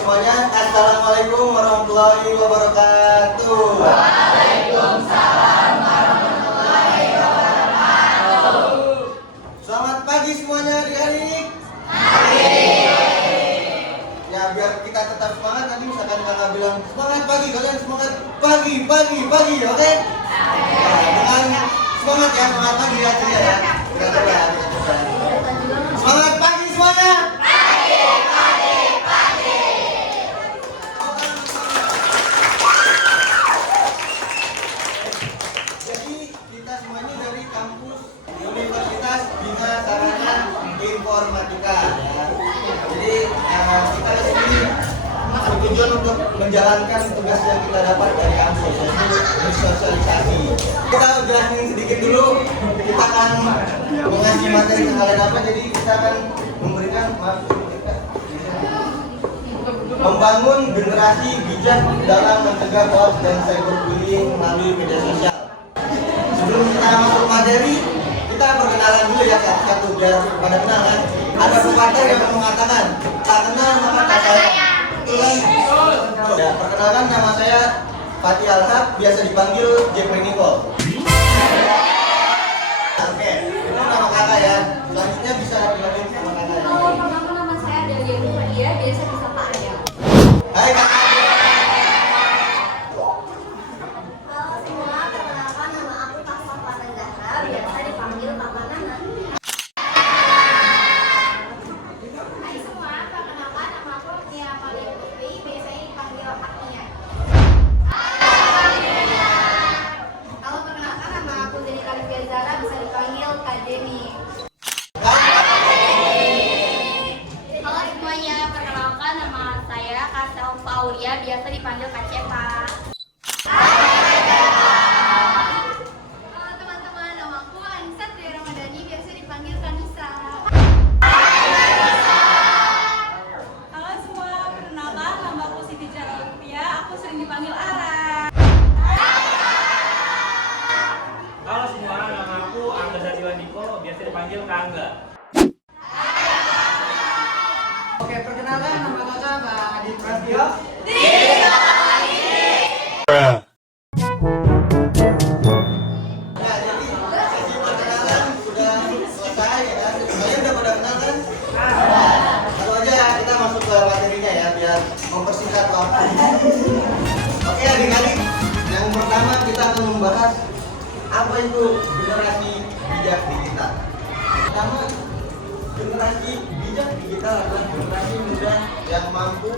semuanya, assalamualaikum warahmatullahi wabarakatuh. Waalaikumsalam warahmatullahi wabarakatuh. Selamat pagi semuanya adik-adik. Ya biar kita tetap semangat, nanti misalkan kakak bilang semangat pagi, kalian semangat pagi, oke? Nah, dengan semangat ya, semangat pagi ya, ceria ya. Kita coba. Semangat pagi semuanya. Jadi kita semua ini dari kampus Universitas Bina Sarana Informatika ya. Jadi kita di sini bertujuan untuk menjalankan tugas yang kita dapat dari kampus, yaitu bersosialisasi. Kita jelasin sedikit dulu, kita akan mengasih materi ke kalian apa. Jadi kita akan memberikan membangun generasi bijak dalam mencegah hoax dan cyberbullying melalui media sosial. Sebelum kita masuk materi, kita perkenalan dulu ya satu biar pada kenal kan. Ada pepatah yang mengatakan tak kenal maka tak sayang. Ya, perkenalkan nama saya Fatih Alhab, biasa dipanggil Jeffrey Nicole. Oke, itu nama kakak ya. Selanjutnya bisa dilanjut sama kakak. Halo, perkenalkan nama saya Delia Nuria, biasa disapa Adel. Hai kakak. Halo semua, perkenalkan nama aku Tasya Fana Zahra, biasa dipanggil Papa Nana. Hai semua, perkenalkan nama aku Nia Amalia Putri, biasanya dipanggil Aknia. Halo, perkenalkan nama aku Zeni Kalifia Zara, bisa dipanggil Kak Jenny. Halo semuanya, perkenalkan nama saya Kasel Paulia, biasa dipanggil Kak Cepa. Halo teman-teman, nama aku Anissa Tri Ramadhani, biasa dipanggil Kanisa. Halo semua, perkenalkan nama aku Siti Jalupia, aku sering dipanggil Ara. Halo semua, nama aku Angga Satiwandiko, biasa dipanggil Kak Angga. Oke, perkenalkan nama kakak Kak Adit Prasetyo. Nah, jadi sesi perkenalan sudah selesai ya kan? Kalian udah pada kenal kan? Lalu aja ya, kita masuk ke materinya ya, biar mempersingkat waktu. Oke adik-adik, yang pertama kita akan membahas apa itu generasi bijak digital. Pertama, generasi bijak digital adalah generasi muda yang mampu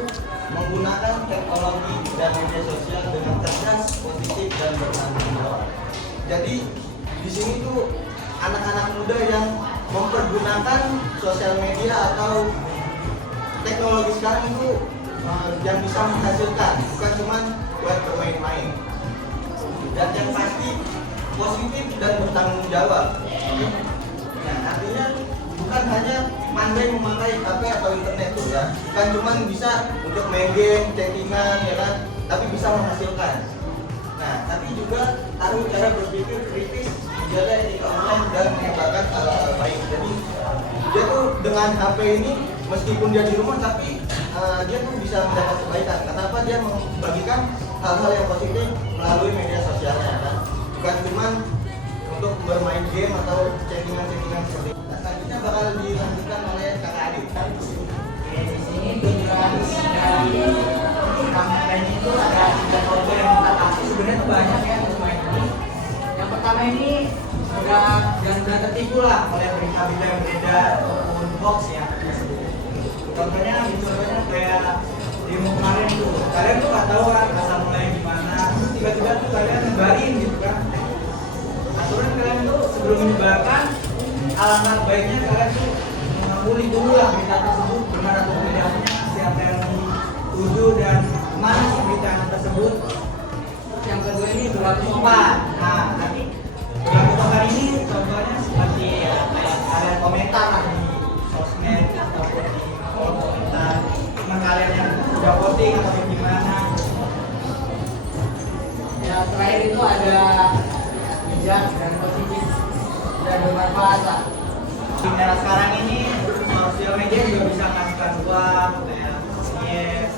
menggunakan teknologi dan media sosial dengan cerdas, positif, dan bertanggung jawab. Jadi di sini tuh anak-anak muda yang mempergunakan sosial media atau teknologi sekarang itu yang bisa menghasilkan, bukan cuma buat bermain-main. Dan yang pasti positif dan bertanggung jawab. Nah, artinya bukan hanya pandai memakai HP atau internet tuh ya, bukan cuma bisa untuk main game, chattingan ya kan, tapi bisa menghasilkan. Nah, tapi juga harus cara berpikir kritis, menjaga etika online dan menyebarkan hal-hal baik. Jadi dia tuh dengan HP ini meskipun dia di rumah tapi dia tuh bisa mendapat kebaikan. Kenapa dia membagikan hal-hal yang positif melalui media sosialnya kan? Bukan cuma untuk bermain game atau chattingan seperti itu. Nah, selanjutnya bakal dilanjutkan oleh kakak Adit. Di sini tujuan dari kampanye itu ada 3 kelompok yang kita kasih. Sebenarnya tuh banyak ya semua ini. Yang pertama ini sudah tertipu lah oleh berita-berita yang beredar ataupun hoax ya. Contohnya kayak demo kemarin tuh, kalian tuh nggak tahu kan asal mulai gimana, tiba-tiba tuh kalian nyebarin gitu kan. Aturan kalian tuh sebelum menyebarkan, alangkah baiknya kalian tuh mengakui dulu lah berita tersebut benar atau tidaknya, siapa yang dituju dan mana sih berita tersebut. Yang kedua ini berlaku sopan. Nah, nanti berlaku sopan ini contohnya seperti ya, kayak kalian komentar lah di sosmed ataupun di kolom komentar, cuma kalian yang udah posting atau gimana. Ya, terakhir itu ada bijak dan positif dan bermanfaat lah. Di era sekarang ini sosial media juga bisa menghasilkan uang, kayak yes,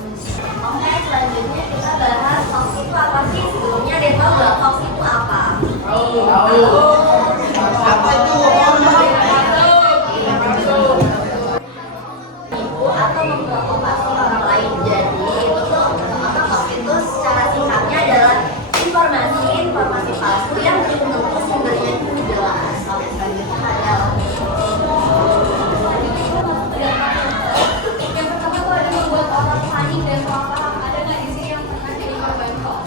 lain. Jadi itu tuh hoax itu secara singkatnya adalah informasi palsu yang belum tentu sumbernya itu jelas. Oke, selanjutnya ada Yang pertama tuh ada membuat orang panik dan salah paham. Ada nggak di sini yang pernah jadi korban hoax?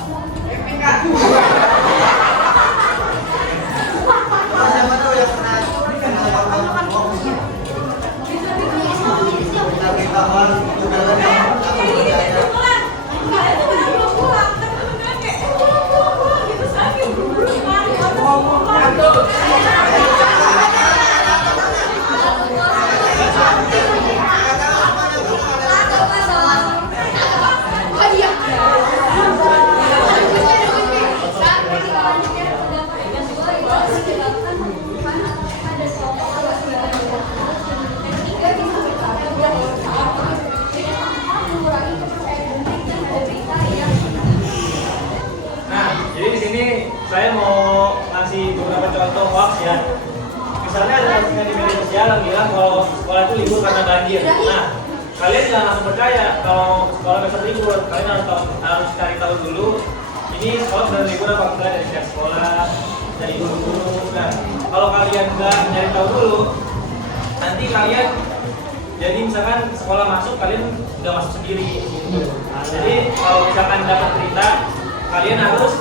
Siapa tuh yang pernah korban hoax? Kita beritahuan kebenaran yang tak percaya. Kalian tuh benar belum pulang, tapi beneran kayak pulang gitu sakit buru-buru kemarin Nah, jadi di sini saya mau ngasih beberapa contoh hoax ya. Misalnya ada postingan di media sosial yang bilang kalau sekolah itu libur karena banjir. Nah, kalian jangan langsung percaya kalau sekolah besok libur. Kalian harus cari tahu dulu. Ini sekolah benar libur apa enggak dari pihak sekolah, dari guru-guru. Nah, kalau kalian nggak nyari tahu dulu, nanti kalian jadi misalkan sekolah masuk kalian nggak masuk sendiri. Nah, jadi kalau misalkan dapat berita, kalian harus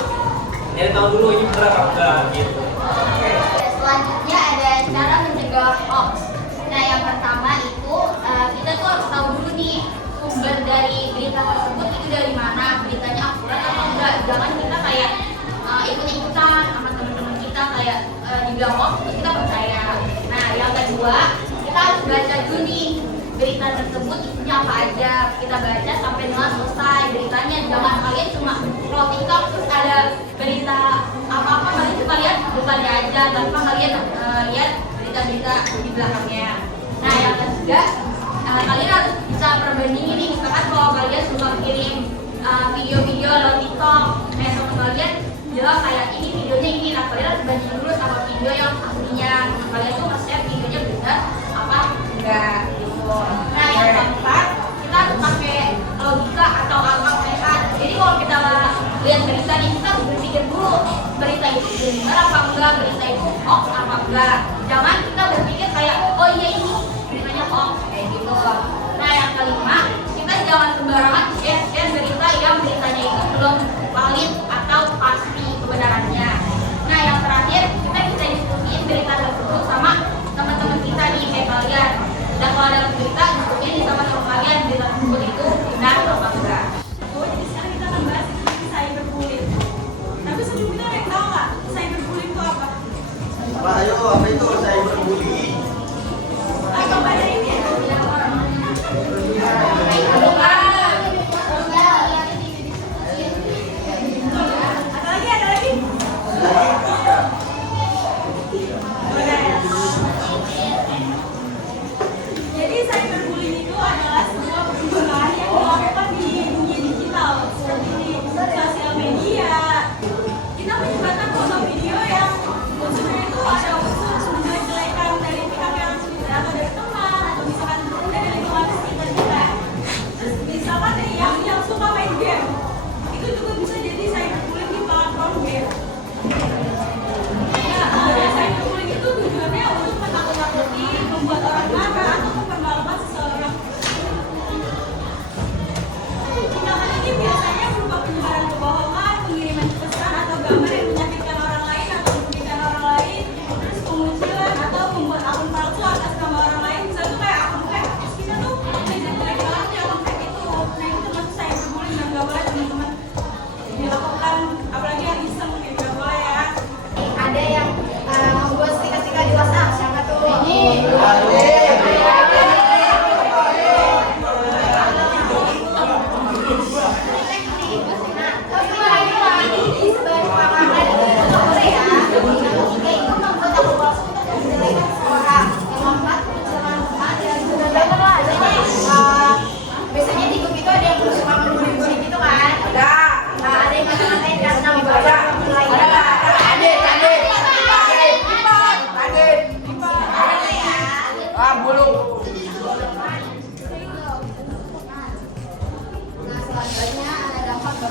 nyari tahu dulu ini benar apa enggak gitu. Selanjutnya ada cara mencegah hoax. Nah, yang pertama itu kita tuh harus tahu dulu nih sumber dari berita tersebut itu dari mana, beritanya akurat atau enggak. Jangan kita kayak ikut-ikutan sama teman-teman kita kayak dibilang hoax terus kita percaya. Nah, yang kedua kita harus baca dulu nih berita tersebut isinya apa aja. Kita baca sampai dengan selesai beritanya. Jangan kalian cuma scroll TikTok terus ada berita apa-apa kalian cuma lihat depannya aja tanpa kalian lihat berita-berita di belakangnya. Nah, yang ketiga kalian harus bisa perbandingin nih. Misalkan kalau kalian suka kirim video-video lewat TikTok, teman kalian bilang kayak ini videonya ini, nah kalian harus bandingin dulu sama video yang aslinya. Kalian tuh nge-share videonya benar apa enggak gitu. Nah, yang keempat kita harus pakai logika atau akal sehat. Jadi kalau kita lihat berita nih, kita harus berpikir dulu berita itu benar apa enggak, berita itu hoax apa enggak. Jangan kita berpikir kayak oh iya ini beritanya hoax kayak gitu. Nah, yang kelima kita jangan sembarangan share berita yang beritanya itu belum valid atau pasti kebenarannya. Nah, yang terakhir kita bisa diskusiin berita tersebut sama teman-teman kita nih kayak kalian. Dan kalau ada berita diskusiin sama teman kalian berita tersebut itu benar apa enggak. Jadi sekarang kita akan bahas tentang cyberbullying. Tapi sebelumnya ada yang tahu nggak cyberbullying itu apa? Pak, ayo apa itu cyberbullying? Atau pada ini ya?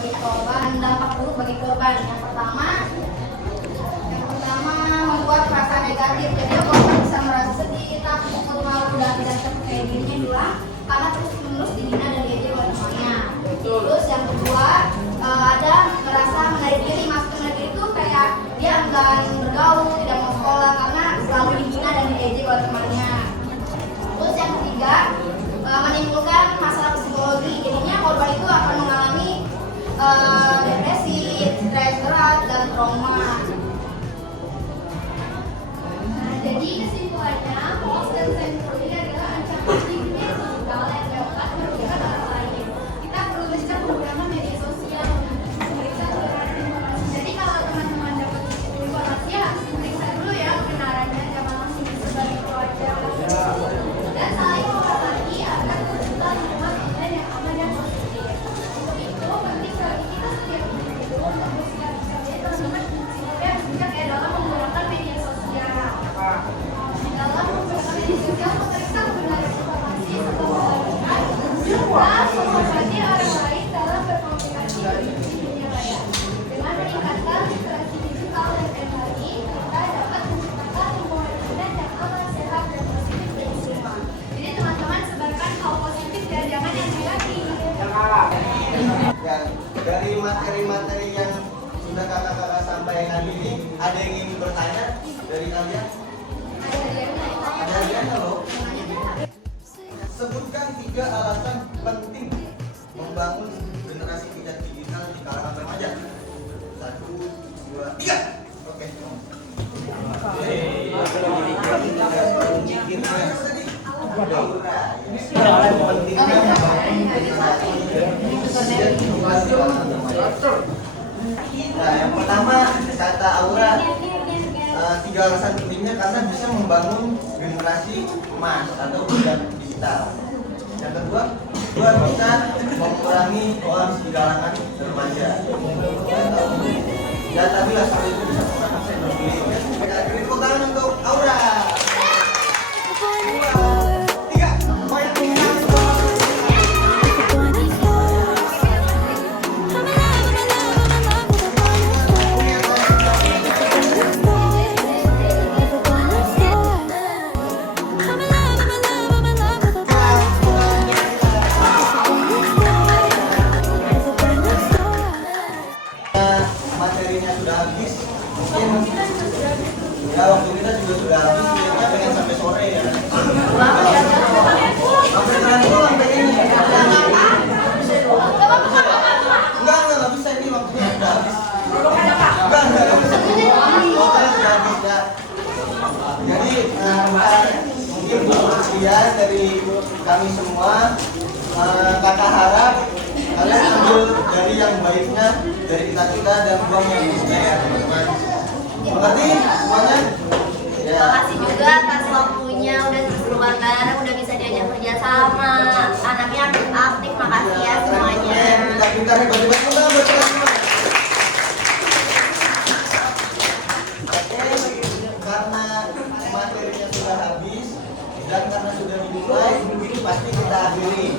bagi korban, dampak buruk bagi korban. Yang pertama membuat perasaan negatif. Jadi korban bisa merasa sedih, takut, malu dan tidak percaya dirinya dua karena terus-menerus dihina dan diejek oleh temannya. Terus yang kedua ada merasa menarik diri. Maksud menarik diri itu kayak dia enggan bergaul, tidak mau sekolah karena selalu dihina dan diejek oleh temannya. Terus yang ketiga menimbulkan masalah psikologi. Jadinya korban itu akan mengalami depresi, stres berat dan trauma. Jadi kesimpulannya, hoax dan sensor ini adalah ancaman di dunia sosial yang dapat merugikan orang lain. Kita perlu bijak menggunakan media sosial untuk memeriksa kebenaran informasi. Jadi kalau teman-teman dapat informasi harus memeriksa dulu ya kebenarannya, jangan langsung disebar itu aja. Dan saling memahami agar tercipta lingkungan online yang aman dan positif. Untuk itu penting bagi kita setiap individu untuk bersikap bijak teman-teman supaya bijak ya dalam menggunakan media sosial. Dalam menggunakan media sosial memeriksa kebenaran informasi serta melakukan juga mengobati orang lain dalam berkomunikasi di dunia maya. Dengan meningkatkan literasi digital dan empati, kita dapat menciptakan lingkungan internet yang aman, sehat, dan positif bagi semua. Jadi teman-teman sebarkan hal positif dan jangan yang negatif. Ya, dari materi-materi yang sudah kakak-kakak sampaikan ini, ada yang ingin bertanya dari kalian? Ada yang loh. Sebutkan 3 alasan penting membangun generasi tidak digital di kalangan remaja. 1, 2, 3. Oke. Nah, yang pertama kata Aura, 3 alasan pentingnya karena bisa membangun generasi emas atau budak digital. Yang kedua bisa mengurangi hoax di kalangan remaja. Dan tapi langsung itu bisa menggunakan cyber bullying. Tepuk tangan untuk Aura. 2, 3. Materinya sudah habis, mungkin ya waktu kita juga sudah habis, kita pengen sampai sore ya. Sampai terakhir itu sampai ini. Enggak bisa ini waktunya sudah habis. Enggak bisa. Waktunya sudah habis ya. Jadi mungkin sekian dari kami semua. Kakak harap kalian ambil dari yang baiknya dari kita dan buang yang buruknya ya teman-teman. Mengerti semuanya? Ya. Terima kasih juga atas waktunya, udah berubah udah bisa diajak kerja sama. Anaknya aktif, makasih ya semuanya. Pintar-pintar hebat-hebat buat teman-teman. Karena materinya sudah habis dan karena sudah dimulai, pasti kita akhiri.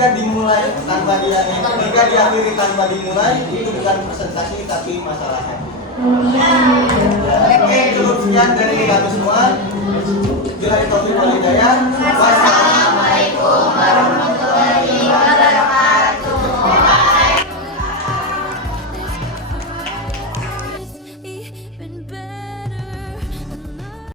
Jika diakhiri tanpa dimulai, itu bukan presentasi tapi masalahnya. Oke, cukup sekian dari kami semua. Bila itu wal hidayah.